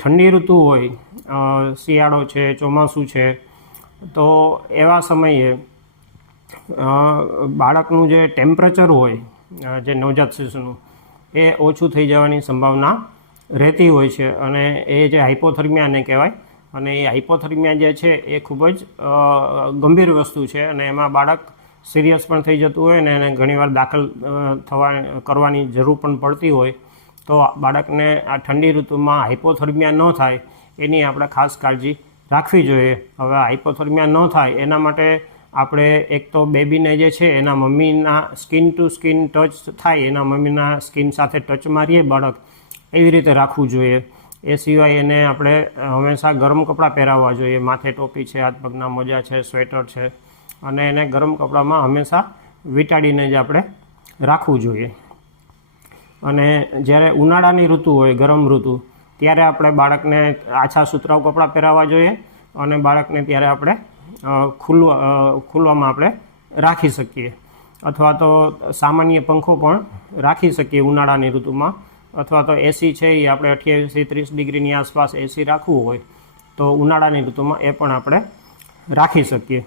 ઠંડી ઋતુ હોય, શિયાળો છે, ચોમાસું છે, તો એવા સમયે બાળકનું જે ટેમ્પરેચર હોય, જે નવજાત શિશુનું, એ ઓછું થઈ જવાની સંભાવના રહેતી હોય છે અને એ જે હાઇપોથર્મિયાને કહેવાય. અને એ હાઇપોથર્મિયા જે છે એ ખૂબ જ ગંભીર વસ્તુ છે અને એમાં બાળક સિરિયસ પણ થઈ જતું હોય ને એને ઘણીવાર દાખલ કરવાની જરૂર પણ પડતી હોય. તો બાળકને આ ઠંડી ઋતુમાં હાઇપોથર્મિયા ન થાય એની આપણે ખાસ કાળજી રાખવી જોઈએ. હવે હાઇપોથર્મિયા ન થાય એના માટે આપણે એક તો બેબીને જે છે એના મમ્મીના સ્કિન ટુ સ્કિન ટચ થાય, એના મમ્મીના સ્કિન સાથે ટચ મારીએ બાળક, એવી રીતે રાખવું જોઈએ. એ સિવાય એને આપણે હંમેશા ગરમ કપડાં પહેરાવવા જોઈએ. માથે ટોપી છે, હાથ પગના મોજા છે, સ્વેટર છે, અને એને ગરમ કપડામાં હંમેશા વીંટાડીને જ આપણે રાખવું જોઈએ. અને જ્યારે ઉનાળાની ઋતુ હોય, ગરમ ઋતુ, ત્યારે આપણે બાળકને આછા સુતરાઉ કપડાં પહેરાવવા જોઈએ અને બાળકને ત્યારે આપણે ખુલ્વામાં આપણે રાખી શકીએ. અથવા તો સામાન્ય પંખો પણ રાખી શકીએ ઉનાળાની ઋતુમાં. અથવા તો એસી છે એ આપણે 28 થી 30 ડિગ્રીની આસપાસ એસી રાખવું હોય તો ઉનાળાની ઋતુમાં એ પણ આપણે રાખી શકીએ.